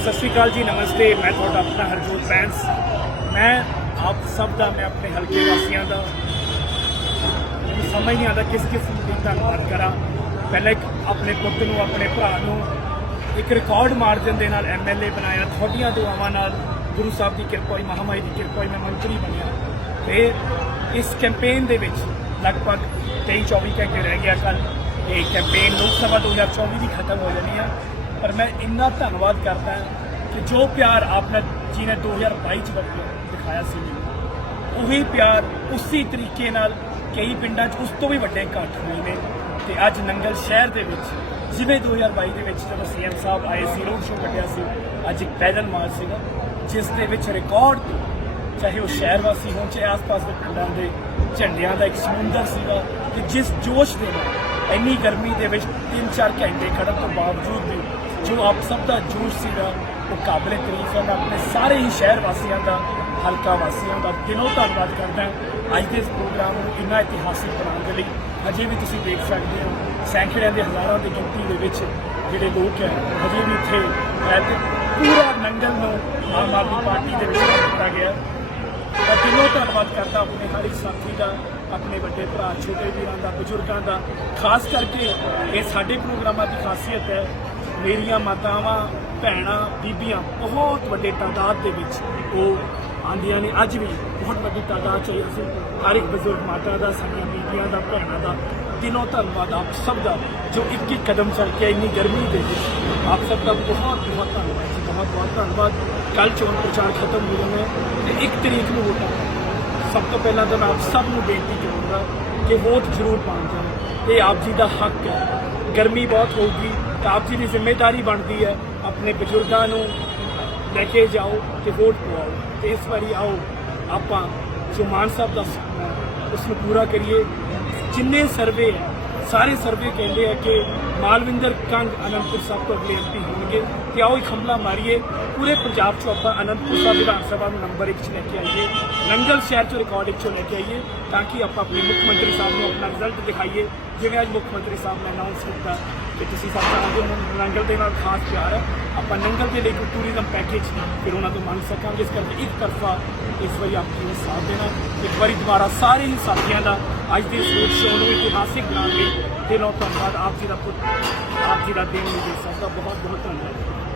ਸਤਿ ਸ਼੍ਰੀ ਅਕਾਲ ਜੀ, ਨਮਸਤੇ। ਮੈਂ ਤੁਹਾਡਾ ਆਪਣਾ ਹਰਜੋਤ ਬੈਂਸ ਮੈਂ ਆਪ ਸਭ ਦਾ, ਮੈਂ ਆਪਣੇ ਹਲਕੇ ਵਾਸੀਆਂ ਦਾ। ਮੈਨੂੰ ਸਮਝ ਨਹੀਂ ਆਉਂਦਾ ਕਿਸ ਕਿਸ ਦੀ ਧੰਨਵਾਦ ਕਰਾਂ। ਪਹਿਲਾਂ ਇੱਕ ਆਪਣੇ ਪੁੱਤ ਨੂੰ, ਆਪਣੇ ਭਰਾ ਨੂੰ ਇੱਕ ਰਿਕਾਰਡ ਮਾਰਜਨ ਦੇ ਨਾਲ ਐਮਐਲਏ ਬਣਾਇਆ। ਤੁਹਾਡੀਆਂ ਦੁਆਵਾਂ ਨਾਲ ਗੁਰੂ ਸਾਹਿਬ ਦੀ ਕਿਰਪਾ ਹੋਈ ਮਹਾਮਾਈ ਦੀ ਕਿਰਪਾ ਹੋਈ, ਮੈਂ ਮੰਤਰੀ ਬਣਿਆ। ਤੇ ਇਸ ਕੈਂਪੇਨ ਦੇ ਵਿੱਚ ਲਗਭਗ 23 24 ਘੰਟੇ ਰਹਿ ਗਿਆ ਕੱਲ ਇਹ ਕੈਂਪੇਨ ਲੋਕ ਸਭਾ 2024 ਦੀ ਖਤਮ ਹੋ ਜਾਣੀ ਆ। ਪਰ ਮੈਂ ਇੰਨਾ ਧੰਨਵਾਦ ਕਰਦਾ ਹਾਂ ਕਿ ਜੋ ਪਿਆਰ ਆਪਨੇ ਜੀ ਨੇ 2022 ਚ ਵਰਤਿਆ, ਦਿਖਾਇਆ ਸੀ ਮੈਨੂੰ, ਉਹੀ ਪਿਆਰ ਉਸੇ ਤਰੀਕੇ ਨਾਲ ਕਈ ਪਿੰਡਾਂ 'ਚ ਉਸ ਤੋਂ ਵੀ ਵੱਡੇ ਘਾਟ ਹੋਏ ਨੇ। ਤੇ ਅੱਜ ਨੰਗਲ ਸ਼ਹਿਰ ਦੇ ਵਿੱਚ, ਜਿਵੇਂ 2022 ਦੇ ਵਿੱਚ ਜਦੋਂ ਸੀਐਮ ਸਾਹਿਬ ਆਏ ਸੀ, ਰੋਡ ਸ਼ੋਅ ਕੱਢਿਆ ਸੀ, ਅੱਜ ਇੱਕ ਪੈਦਲ ਮਾਰਚ ਸੀਗਾ, ਜਿਸ ਦੇ ਵਿੱਚ ਰਿਕਾਰਡ ਚਾਹੇ ਉਹ ਸ਼ਹਿਰ ਵਾਸੀ ਹੋਣ, ਚਾਹੇ ਆਸ-ਪਾਸ ਦੇ ਪਿੰਡਾਂ ਦੇ ਝੰਡਿਆਂ ਦਾ ਇੱਕ ਸਮੁੰਦਰ ਸੀਗਾ, ਕਿ ਜਿਸ ਜੋਸ਼ ਦੇ ਨਾਲ, ਇੰਨੀ ਗਰਮੀ ਦੇ ਵਿੱਚ 3-4 ਘੰਟੇ ਖੜਨ ਤੋਂ ਬਾਵਜੂਦ ਵੀ ਜੋ ਆਪ ਸਭ ਦਾ ਜੋਸ਼ ਸੀਗਾ ਉਹ ਕਾਬਲੇ ਤਾਰੀਫ ਹੈ, ਮੈਂ ਆਪਣੇ ਸਾਰੇ ਹੀ ਸ਼ਹਿਰ ਵਾਸੀਆਂ ਦਾ, ਹਲਕਾ ਵਾਸੀਆਂ ਦਾ ਦਿਲੋਂ ਧੰਨਵਾਦ ਕਰਦਾ ਅੱਜ ਦੇ ਇਸ ਪ੍ਰੋਗਰਾਮ ਨੂੰ ਇੰਨਾ ਇਤਿਹਾਸਿਕ ਬਣਾਉਣ ਦੇ ਲਈ ਅਜੇ ਵੀ ਤੁਸੀਂ ਦੇਖ ਸਕਦੇ ਹੋ, ਸੈਂਕੜਿਆਂ ਦੇ ਹਜ਼ਾਰਾਂ ਦੀ ਗਿਣਤੀ ਦੇ ਵਿੱਚ ਜਿਹੜੇ ਲੋਕ ਹੈ ਅਜੇ ਵੀ ਇੱਥੇ ਹੈ ਪੂਰਾ ਨੰਗਲ ਨੂੰ ਆਮ ਆਦਮੀ ਪਾਰਟੀ ਦੇ ਵਿੱਚ ਦਿੱਤਾ ਗਿਆ ਤਾਂ ਦਿਲੋਂ ਧੰਨਵਾਦ ਕਰਦਾ ਆਪਣੇ ਹਰ ਇੱਕ ਸਾਥੀ ਦਾ, ਆਪਣੇ ਵੱਡੇ ਭਰਾ, ਛੋਟੇ ਵੀਰਾਂ ਦਾ, ਬਜ਼ੁਰਗਾਂ ਦਾ। ਖਾਸ ਕਰਕੇ ਇਹ ਸਾਡੇ ਪ੍ਰੋਗਰਾਮਾਂ ਦੀ ਖਾਸੀਅਤ ਹੈ ਮੇਰੀਆਂ ਮਾਤਾਵਾਂ, ਭੈਣਾਂ, ਬੀਬੀਆਂ ਬਹੁਤ ਵੱਡੇ ਤਾਦਾਦ ਦੇ ਵਿੱਚ ਉਹ ਆਂਦੀਆਂ ਨੇ। ਅੱਜ ਵੀ ਬਹੁਤ ਵੱਡੀ ਤਾਦਾਦ ਚ ਅਸੀਂ ਹਰ ਇੱਕ ਬਜ਼ੁਰਗ ਮਾਤਾ ਦਾ ਸਾਡੀਆਂ ਬੀਬੀਆਂ ਦਾ, ਭੈਣਾਂ ਦਾ ਦਿਲੋਂ ਧੰਨਵਾਦ ਆਪ ਸਭ ਦਾ ਜੋ ਇੱਕ ਇੱਕ ਕਦਮ ਚੱਲ ਕੇ ਇੰਨੀ ਗਰਮੀ ਦੇ ਵਿੱਚ ਆਪ ਸਭ ਦਾ ਬਹੁਤ ਬਹੁਤ ਧੰਨਵਾਦ ਜੀ, ਬਹੁਤ ਬਹੁਤ ਧੰਨਵਾਦ। ਕੱਲ ਚੋਣ ਪ੍ਰਚਾਰ ਖਤਮ ਹੋ ਜਾਣਾ ਹੈ ਤੇ ਇੱਕ ਤਰੀਕ ਨੂੰ ਵੋਟਾਂ ਸਭ ਤੋਂ ਪਹਿਲਾਂ ਤਾਂ ਮੈਂ ਆਪ ਸਭ ਨੂੰ ਬੇਨਤੀ ਕਰੂੰਗਾ ਕਿ ਵੋਟ ਜ਼ਰੂਰ ਪਾਉਣ ਜਾਓ ਇਹ ਆਪ ਜੀ ਦਾ ਹੱਕ ਹੈ। ਗਰਮੀ ਬਹੁਤ ਹੋਊਗੀ। ਤਾਂ ਆਪ ਜੀ ਦੀ ਜ਼ਿੰਮੇਵਾਰੀ ਬਣਦੀ ਹੈ ਆਪਣੇ ਬਜ਼ੁਰਗਾਂ ਨੂੰ ਲੈ ਕੇ ਜਾਓ ਤੇ ਵੋਟ ਪਾਓ ਤੇ ਇਸ ਵਾਰੀ ਆਓ, ਆਪਾਂ ਜੋ ਮਾਨ ਸਾਹਿਬ ਦਾ ਸੁਪਨਾ ਉਸ ਨੂੰ ਪੂਰਾ ਕਰੀਏ। ਜਿੰਨੇ ਸਰਵੇ ਹੈ, ਸਾਰੇ ਸਰਵੇ ਕਹਿੰਦੇ ਆ ਕਿ ਮਾਲਵਿੰਦਰ ਕੰਗ ਅਨੰਦਪੁਰ ਸਾਹਿਬ ਤੋਂ ਅਗਲੇ ਐਮਪੀ ਹੋਣਗੇ। ਤੇ ਆਓ ਇੱਕ ਹਮਲਾ ਮਾਰੀਏ। ਪੂਰੇ ਪੰਜਾਬ 'ਚੋਂ ਆਪਾਂ ਅਨੰਦਪੁਰ ਸਾਹਿਬ ਵਿਧਾਨ ਸਭਾ ਨੂੰ ਨੰਬਰ 1 'ਚ ਲੈ ਕੇ ਆਈਏ। ਨੰਗਲ ਸ਼ਹਿਰ 'ਚੋਂ ਰਿਕਾਰਡ 1 'ਚ ਲੈ ਕੇ ਆਈਏ ਤਾਂ ਕਿ ਆਪਾਂ ਆਪਣੇ ਮੁੱਖ ਮੰਤਰੀ ਸਾਹਿਬ ਨੂੰ ਆਪਣਾ ਰਿਜ਼ਲਟ ਦਿਖਾਈਏ। ਜਿਵੇਂ ਅੱਜ ਮੁੱਖ ਮੰਤਰੀ ਸਾਹਿਬ ਨੇ ਅਨਾਉਂਸ ਕੀਤਾ ਕਿ ਤੁਸੀਂ ਸਭ ਜਾਣਦੇ ਹੋ ਨੰਗਲ ਦੇ ਨਾਲ ਖਾਸ ਪਿਆਰ ਹੈ। ਆਪਾਂ ਨੰਗਲ ਦੇ ਲਈ ਕੋਈ ਟੂਰਿਜ਼ਮ ਪੈਕੇਜ ਫਿਰ ਉਹਨਾਂ ਤੋਂ ਮੰਗ ਸਕਾਂਗੇ ਇਸ ਕਰਕੇ ਇੱਕ ਤਰਫਾ ਇਸ ਵਾਰੀ ਆਪ ਜੀ ਨੇ ਸਾਥ ਦੇਣਾ ਇੱਕ ਵਾਰੀ ਦੁਬਾਰਾ ਸਾਰੇ ਹੀ ਸਾਥੀਆਂ ਦਾ ਅੱਜ ਦੇ ਇਸ ਰੋਡ ਸ਼ੋਅ ਨੂੰ ਇਤਿਹਾਸਿਕ ਬਣਾਉਣ ਲਈ ਦਿਲੋਂ ਧੰਨਵਾਦ, ਆਪ ਜੀ ਦਾ ਪੁੱਤ, ਆਪ ਜੀ ਦਾ ਦੇਣ ਲਈ ਦੇ ਦਾ ਬਹੁਤ ਬਹੁਤ ਧੰਨਵਾਦ।